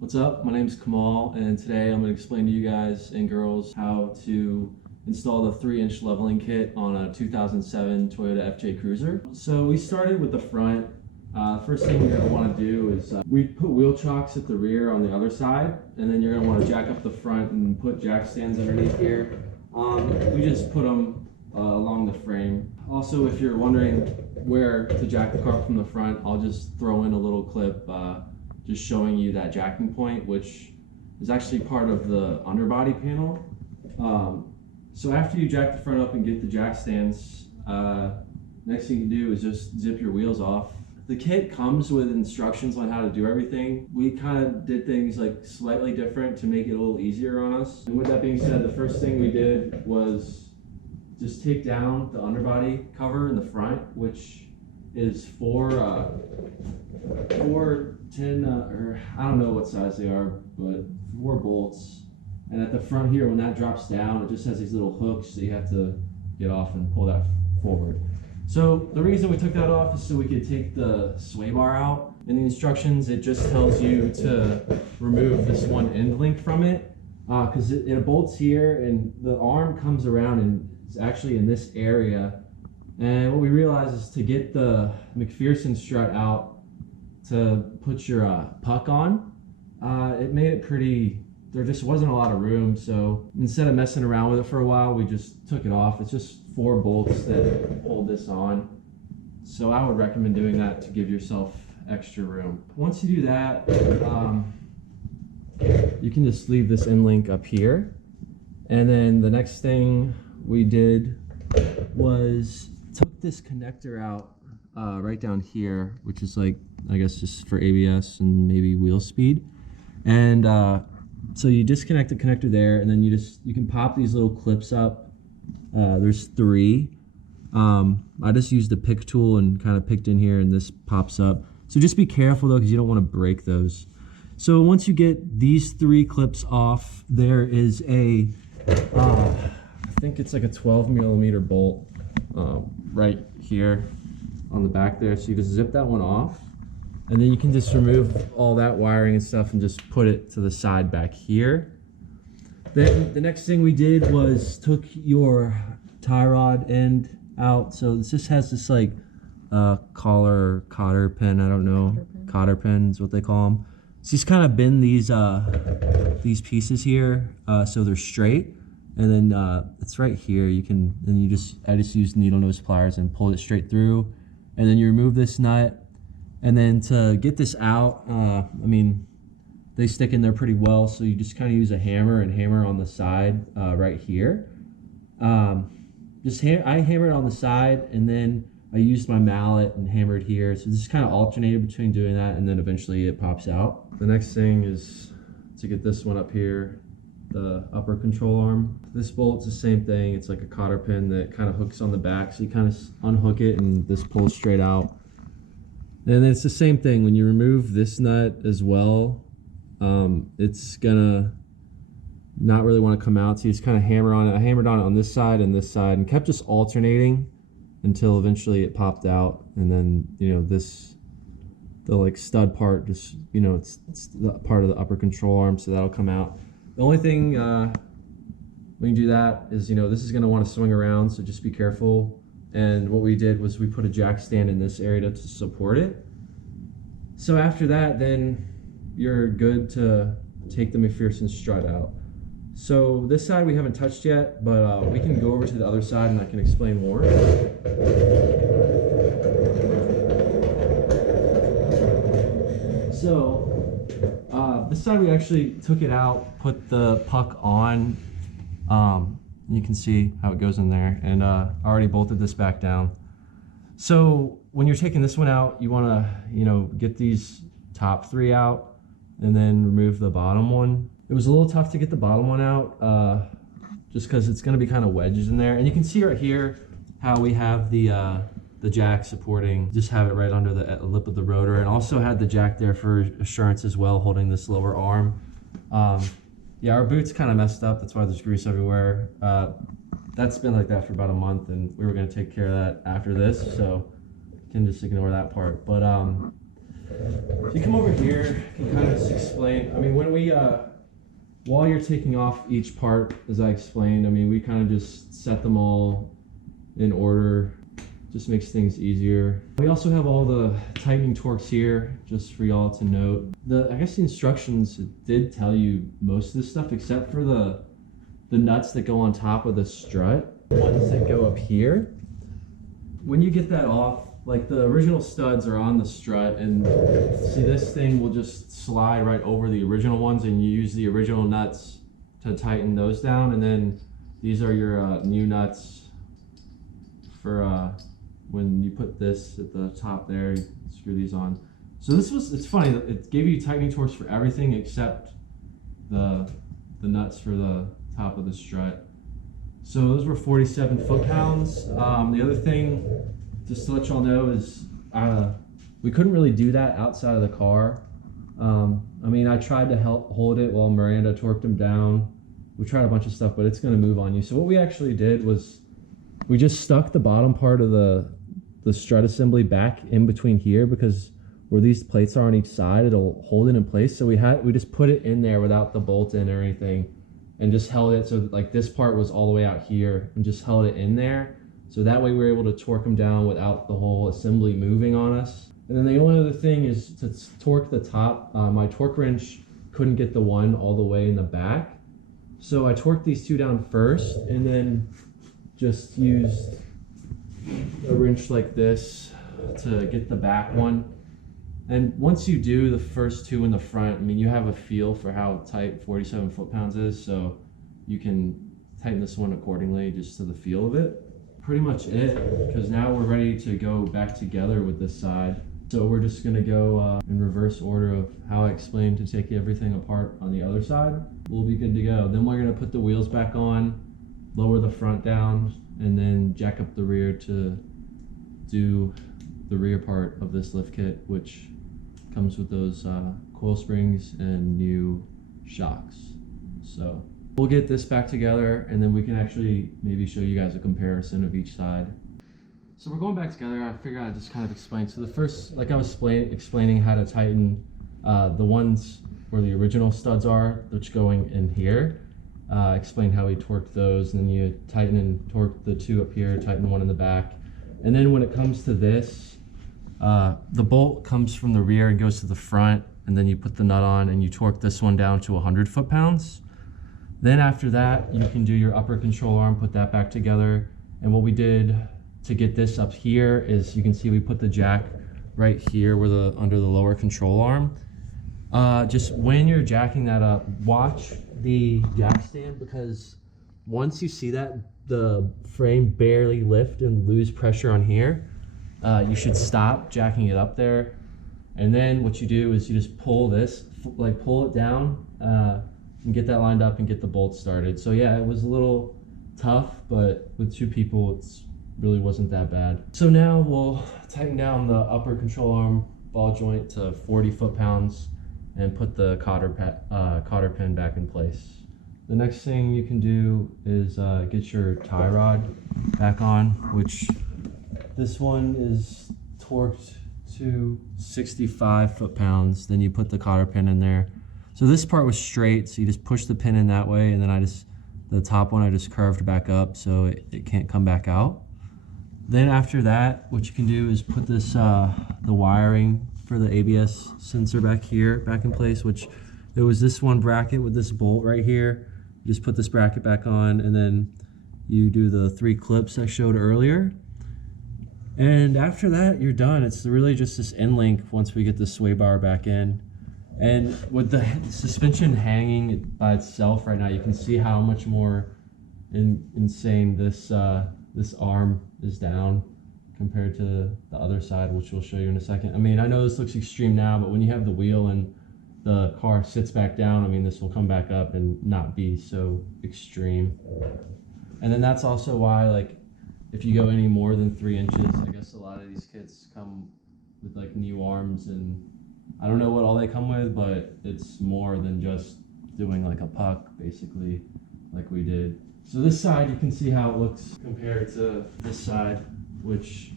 What's up? My name is Kamal, and today I'm going to explain to you guys and girls how to install the 3-inch leveling kit on a 2007 Toyota FJ Cruiser. So we started with the front. First thing you're going to want to do is we put wheel chocks at the rear on the other side, and then you're going to want to jack up the front and put jack stands underneath here. We just put them along the frame. Also, if you're wondering where to jack the car up from the front, I'll just throw in a little clip just showing you that jacking point, which is actually part of the underbody panel. So after you jack the front up and get the jack stands, next thing you do is just zip your wheels off. The kit comes with instructions on how to do everything. We kind of did things like slightly different to make it a little easier on us. And with that being said, the first thing we did was just take down the underbody cover in the front, which is four 10 or I don't know what size they are, but 4 bolts. And at the front here, when that drops down, it just has these little hooks, so you have to get off and pull that forward. So the reason we took that off is so we could take the sway bar out. In the instructions, it just tells you to remove this one end link from it, because it bolts here and the arm comes around and it's actually in this area. And what we realized is to get the McPherson strut out to put your puck on, it made it pretty, there just wasn't a lot of room. So instead of messing around with it for a while, we just took it off. It's just 4 bolts that hold this on. So I would recommend doing that to give yourself extra room. Once you do that, you can just leave this end link up here. And then the next thing we did was took this connector out right down here, which is like, I guess just for ABS and maybe wheel speed. And so you disconnect the connector there, and then you can pop these little clips up. There's 3. I just used the pick tool and kind of picked in here, and this pops up. So just be careful though, because you don't want to break those. So once you get these 3 clips off, there is a I think it's like a 12mm bolt right here on the back there. So you just zip that one off, and then you can just remove all that wiring and stuff and just put it to the side back here. Then the next thing we did was took your tie rod end out. So this just has this like cotter pin, I don't know, cotter pin is what they call them. So just kind of bend these pieces here so they're straight. And then it's right here. I just used needle nose pliers and pulled it straight through. And then you remove this nut. And then to get this out, I mean, they stick in there pretty well. So you just kind of use a hammer and hammer on the side right here. I hammered on the side, and then I used my mallet and hammered here. So just kind of alternated between doing that, and then eventually it pops out. The next thing is to get this one up here, the upper control arm. This bolt's the same thing. It's like a cotter pin that kind of hooks on the back. So you kind of unhook it and this pulls straight out. And then it's the same thing. When you remove this nut as well, it's gonna not really want to come out. So you just kind of hammer on it. I hammered on it on this side and kept just alternating until eventually it popped out. And then, you know, the like stud part, just, you know, it's the part of the upper control arm, so that'll come out. The only thing when you do that is, you know, this is going to want to swing around, so just be careful. And what we did was we put a jack stand in this area to support it. So after that, then you're good to take the McPherson strut out. So this side we haven't touched yet, but we can go over to the other side and I can explain more. So this side we actually took it out, put the puck on. You can see how it goes in there, and already bolted this back down. So when you're taking this one out, you want to, you know, get these top 3 out and then remove the bottom one. It was a little tough to get the bottom one out just because it's going to be kind of wedges in there. And you can see right here how we have the jack supporting, just have it right under the lip of the rotor, and also had the jack there for assurance as well, holding this lower arm. Yeah, our boot's kind of messed up. That's why there's grease everywhere. That's been like that for about a month, and we were going to take care of that after this, so you can just ignore that part. But If you come over here, I can kind of just explain. I mean, when we, while you're taking off each part, as I explained, I mean, we kind of just set them all in order. Just makes things easier. We also have all the tightening torques here, just for y'all to note. I guess the instructions did tell you most of this stuff, except for the nuts that go on top of the strut, the ones that go up here. When you get that off, like the original studs are on the strut, and see, this thing will just slide right over the original ones, and you use the original nuts to tighten those down. And then these are your new nuts for when you put this at the top there, you screw these on. So it's funny, it gave you tightening torques for everything except the nuts for the top of the strut. So those were 47 foot-pounds. The other thing, just to let y'all know, is we couldn't really do that outside of the car. I mean, I tried to help hold it while Miranda torqued him down. We tried a bunch of stuff, but it's gonna move on you. So what we actually did was we just stuck the bottom part of the strut assembly back in between here, because where these plates are on each side, it'll hold it in place. So we just put it in there without the bolt in or anything, and just held it so like this part was all the way out here, and just held it in there. So that way we were able to torque them down without the whole assembly moving on us. And then the only other thing is to torque the top. My torque wrench couldn't get the one all the way in the back. So I torqued these two down first, and then just used a wrench like this to get the back one. And once you do the first two in the front, I mean, you have a feel for how tight 47 foot-pounds is, so you can tighten this one accordingly just to the feel of it. Pretty much it, because now we're ready to go back together with this side. So we're just gonna go in reverse order of how I explained to take everything apart on the other side. We'll be good to go. Then we're gonna put the wheels back on, lower the front down, and then jack up the rear to do the rear part of this lift kit, which comes with those coil springs and new shocks. So we'll get this back together, and then we can actually maybe show you guys a comparison of each side. So we're going back together. I figured I'd just kind of explain. So the first, like I was explaining how to tighten the ones where the original studs are, which going in here. Explain how we torqued those, and then you tighten and torque the two up here, tighten the one in the back. And then when it comes to this, the bolt comes from the rear and goes to the front, and then you put the nut on and you torque this one down to 100 foot-pounds. Then after that, you can do your upper control arm, put that back together. And what we did to get this up here is, you can see we put the jack right here where under the lower control arm. Just when you're jacking that up, watch the jack stand, because once you see that the frame barely lift and lose pressure on here, you should stop jacking it up there. And then what you do is you just pull this, like pull it down, and get that lined up and get the bolt started. So yeah, it was a little tough, but with two people, it's really wasn't that bad. So now we'll tighten down the upper control arm ball joint to 40 foot-pounds and put the cotter pin back in place. The next thing you can do is get your tie rod back on, which this one is torqued to 65 foot-pounds. Then you put the cotter pin in there. So this part was straight, so you just push the pin in that way, and then the top one I just curved back up so it can't come back out. Then after that, what you can do is put this, the wiring for the ABS sensor back in place, which there was this one bracket with this bolt right here. You just put this bracket back on, and then you do the 3 clips I showed earlier. And after that, you're done. It's really just this end link once we get the sway bar back in. And with the suspension hanging by itself right now, you can see how much more insane this arm is down compared to the other side, which we'll show you in a second. I mean, I know this looks extreme now, but when you have the wheel and the car sits back down, I mean, this will come back up and not be so extreme. And then that's also why, like, if you go any more than 3 inches, I guess a lot of these kits come with like new arms, and I don't know what all they come with, but it's more than just doing like a puck, basically, like we did. So this side, you can see how it looks compared to this side, which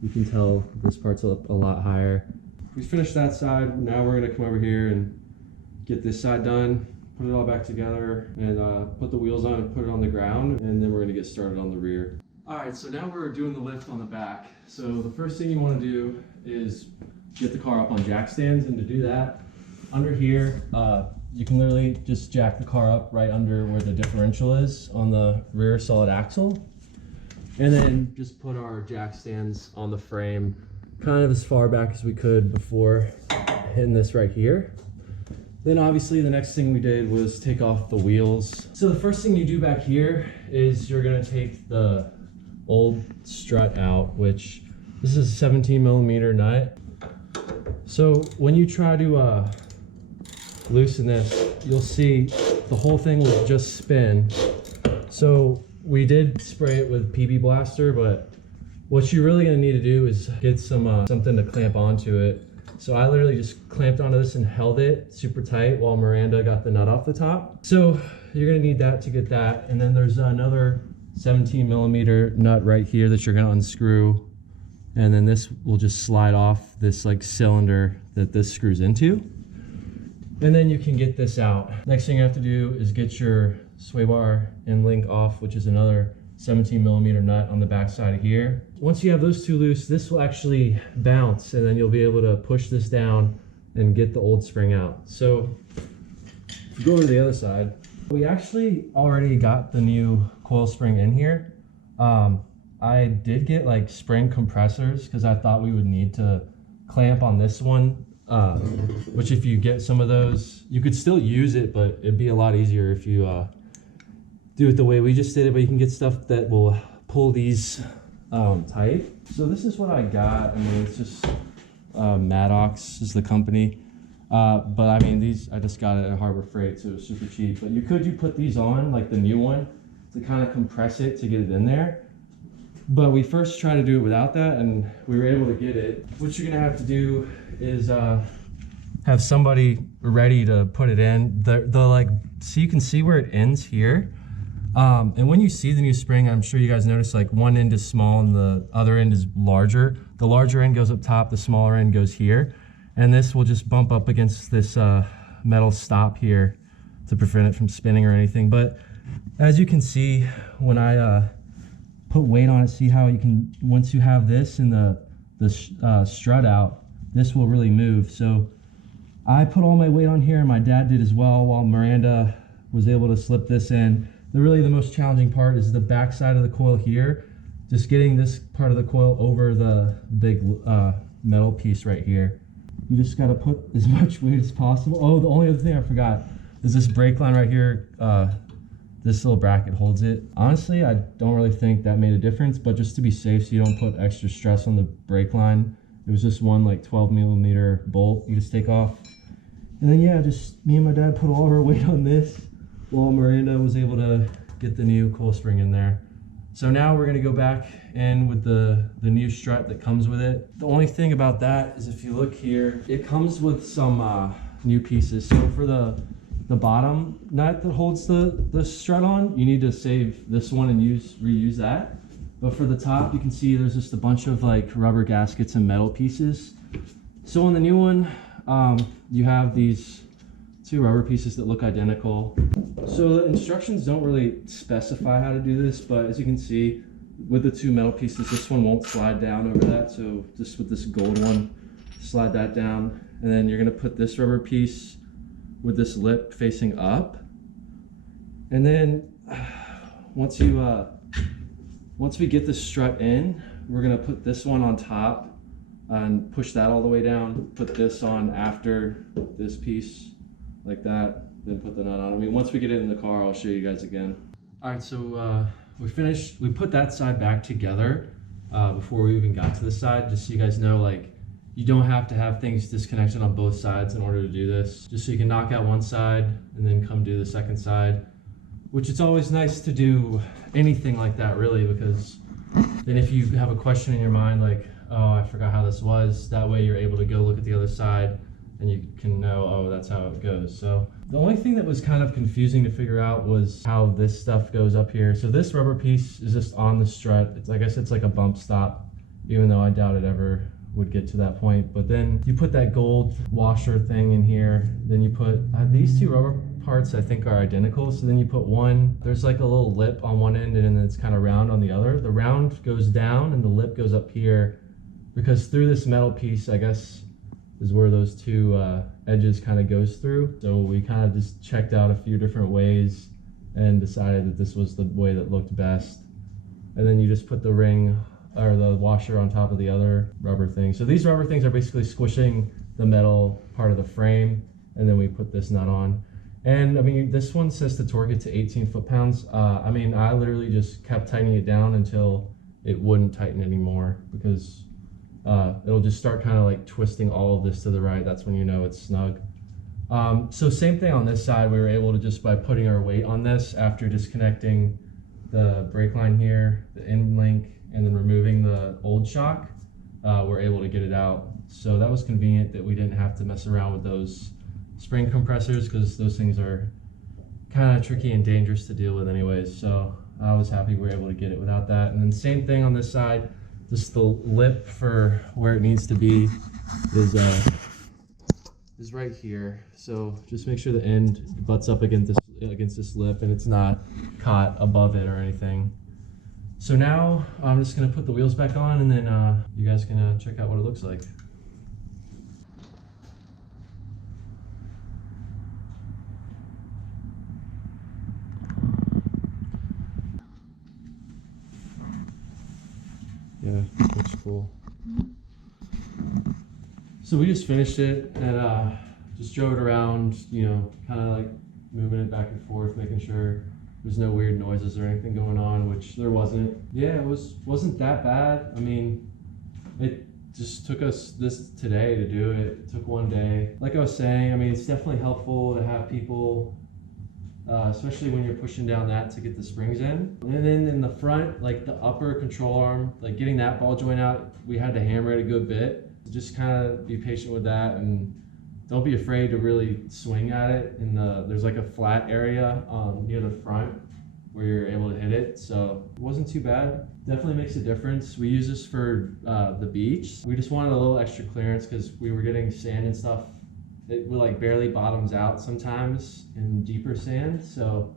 you can tell this part's a lot higher. we finished that side. Now we're gonna come over here and get this side done, put it all back together, and put the wheels on and put it on the ground, and then we're gonna get started on the rear. All right, so now we're doing the lift on the back. So the first thing you wanna do is get the car up on jack stands, and to do that, under here, you can literally just jack the car up right under where the differential is on the rear solid axle. And then just put our jack stands on the frame kind of as far back as we could before hitting this right here. Then obviously the next thing we did was take off the wheels. So the first thing you do back here is you're gonna take the old strut out, which this is a 17mm nut. So when you try to loosen this, you'll see the whole thing will just spin. So we did spray it with PB Blaster, but what you're really gonna need to do is get some something to clamp onto it. So I literally just clamped onto this and held it super tight while Miranda got the nut off the top. So you're gonna need that to get that. And then there's another 17mm nut right here that you're gonna unscrew. And then this will just slide off this like cylinder that this screws into. And then you can get this out. Next thing you have to do is get your sway bar and link off, which is another 17mm nut on the back side of here. Once you have those two loose, this will actually bounce, and then you'll be able to push this down and get the old spring out. So if you go over to the other side, we actually already got the new coil spring in here. I did get like spring compressors because I thought we would need to clamp on this one, which if you get some of those, you could still use it, but it'd be a lot easier if you do it the way we just did it. But you can get stuff that will pull these tight. So this is what I got. I mean, it's just Maddox is the company, but I mean, these I just got it at Harbor Freight, so it was super cheap. But you put these on, like the new one, to kind of compress it to get it in there. But we first tried to do it without that, and we were able to get it. What you're gonna have to do is have somebody ready to put it in. The like, so you can see where it ends here. And when you see the new spring, I'm sure you guys notice like one end is small and the other end is larger. The larger end goes up top, the smaller end goes here. And this will just bump up against this metal stop here to prevent it from spinning or anything. But as you can see, when I put weight on it, see how you can, once you have this and the strut out, this will really move. So I put all my weight on here, and my dad did as well, while Miranda was able to slip this in. Really the most challenging part is the back side of the coil here, just getting this part of the coil over the big metal piece right here. You just got to put as much weight as possible. Oh, the only other thing I forgot is this brake line right here. This little bracket holds it. Honestly, I don't really think that made a difference, but just to be safe so you don't put extra stress on the brake line, it was just one like 12mm bolt you just take off. And then yeah, just me and my dad put all of our weight on this while Miranda was able to get the new coil spring in there. So now we're gonna go back in with the new strut that comes with it. The only thing about that is if you look here, it comes with some new pieces. So for the bottom nut that holds the strut on, you need to save this one and reuse that. But for the top, you can see there's just a bunch of like rubber gaskets and metal pieces. So on the new one, you have these two rubber pieces that look identical. So the instructions don't really specify how to do this, but as you can see with the two metal pieces, this one won't slide down over that. So just with this gold one, slide that down. And then you're gonna put this rubber piece with this lip facing up. And then once we get the strut in, we're gonna put this one on top and push that all the way down, put this on after this piece like that, then put the nut on. I mean, once we get it in the car, I'll show you guys again. All right, so we put that side back together before we even got to this side, just so you guys know, like, you don't have to have things disconnected on both sides in order to do this. Just so you can knock out one side and then come do the second side, which it's always nice to do anything like that, really, because then if you have a question in your mind, like, oh, I forgot how this was, that way you're able to go look at the other side and you can know, oh, that's how it goes. So the only thing that was kind of confusing to figure out was how this stuff goes up here. So this rubber piece is just on the strut. I guess it's like a bump stop, even though I doubt it ever would get to that point. But then you put that gold washer thing in here, then you put these two rubber parts I think are identical. So then you put one, there's like a little lip on one end and then it's kind of round on the other. The round goes down and the lip goes up here, because through this metal piece, I guess, is where those two edges kind of goes through. So we kind of just checked out a few different ways and decided that this was the way that looked best. And then you just put the ring or the washer on top of the other rubber thing. So these rubber things are basically squishing the metal part of the frame, and then we put this nut on. And I mean, this one says to torque it to 18 foot-pounds. I mean, I literally just kept tightening it down until it wouldn't tighten anymore, because it'll just start kind of like twisting all of this to the right. That's when you know it's snug. So same thing on this side. We were able to, just by putting our weight on this after disconnecting the brake line here, the end link, and then removing the old shock, we're able to get it out. So that was convenient that we didn't have to mess around with those spring compressors, because those things are kind of tricky and dangerous to deal with anyways. So I was happy we were able to get it without that. And then same thing on this side, just the lip for where it needs to be is right here. So just make sure the end butts up against this lip and it's not caught above it or anything. So now I'm just gonna put the wheels back on, and then you guys can check out what it looks like. Yeah, looks cool. So we just finished it and just drove it around, you know, kind of like moving it back and forth, making sure there's no weird noises or anything going on, which there wasn't. Yeah, it wasn't that bad. I mean, it just took us this today to do it. It took one day. Like I was saying, I mean, it's definitely helpful to have people, especially when you're pushing down that to get the springs in. And then in the front, like the upper control arm, like getting that ball joint out, we had to hammer it a good bit. Just kind of be patient with that, and don't be afraid to really swing at it. There's like a flat area near the front where you're able to hit it. So it wasn't too bad. Definitely makes a difference. We use this for the beach. We just wanted a little extra clearance because we were getting sand and stuff. It like barely bottoms out sometimes in deeper sand. So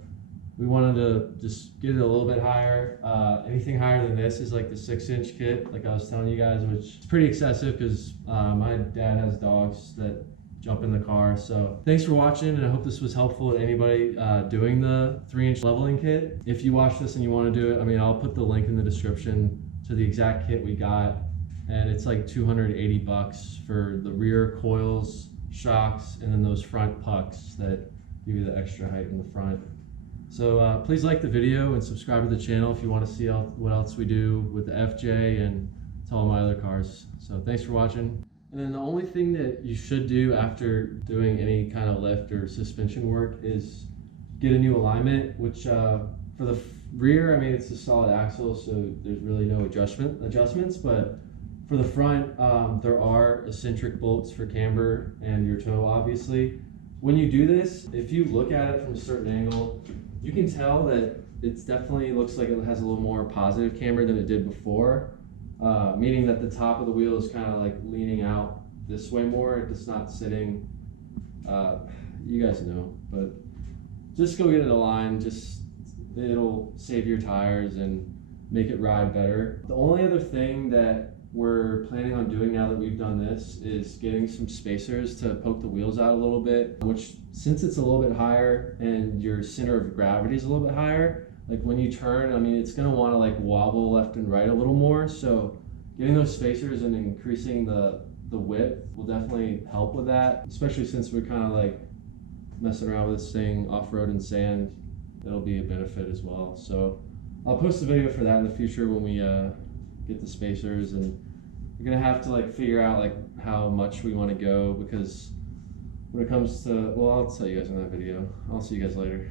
we wanted to just get it a little bit higher. Anything higher than this is like the 6-inch kit, like I was telling you guys, which is pretty excessive because my dad has dogs that jump in the car. So thanks for watching, and I hope this was helpful to anybody doing the 3-inch leveling kit. If you watch this and you want to do it, I mean, I'll put the link in the description to the exact kit we got, and it's like 280 bucks for the rear coils, shocks, and then those front pucks that give you the extra height in the front. So please like the video and subscribe to the channel if you want to see what else we do with the FJ and to all my other cars. So thanks for watching. And then the only thing that you should do after doing any kind of lift or suspension work is get a new alignment, which for the rear, I mean, it's a solid axle, so there's really no adjustments, but for the front, there are eccentric bolts for camber and your toe, obviously. When you do this, if you look at it from a certain angle, you can tell that it definitely looks like it has a little more positive camber than it did before, meaning that the top of the wheel is kind of like leaning out this way more. It's not sitting, you guys know, but just go get it aligned. It'll save your tires and make it ride better. The only other thing that we're planning on doing now that we've done this is getting some spacers to poke the wheels out a little bit, which, since it's a little bit higher and your center of gravity is a little bit higher, like when you turn, I mean, it's gonna wanna like wobble left and right a little more. So getting those spacers and increasing the width will definitely help with that, especially since we're kind of like messing around with this thing off-road in sand. It'll be a benefit as well. So I'll post a video for that in the future when we get the spacers, and we're gonna have to like figure out like how much we want to go, because when it comes to, well, I'll tell you guys in that video. I'll see you guys later.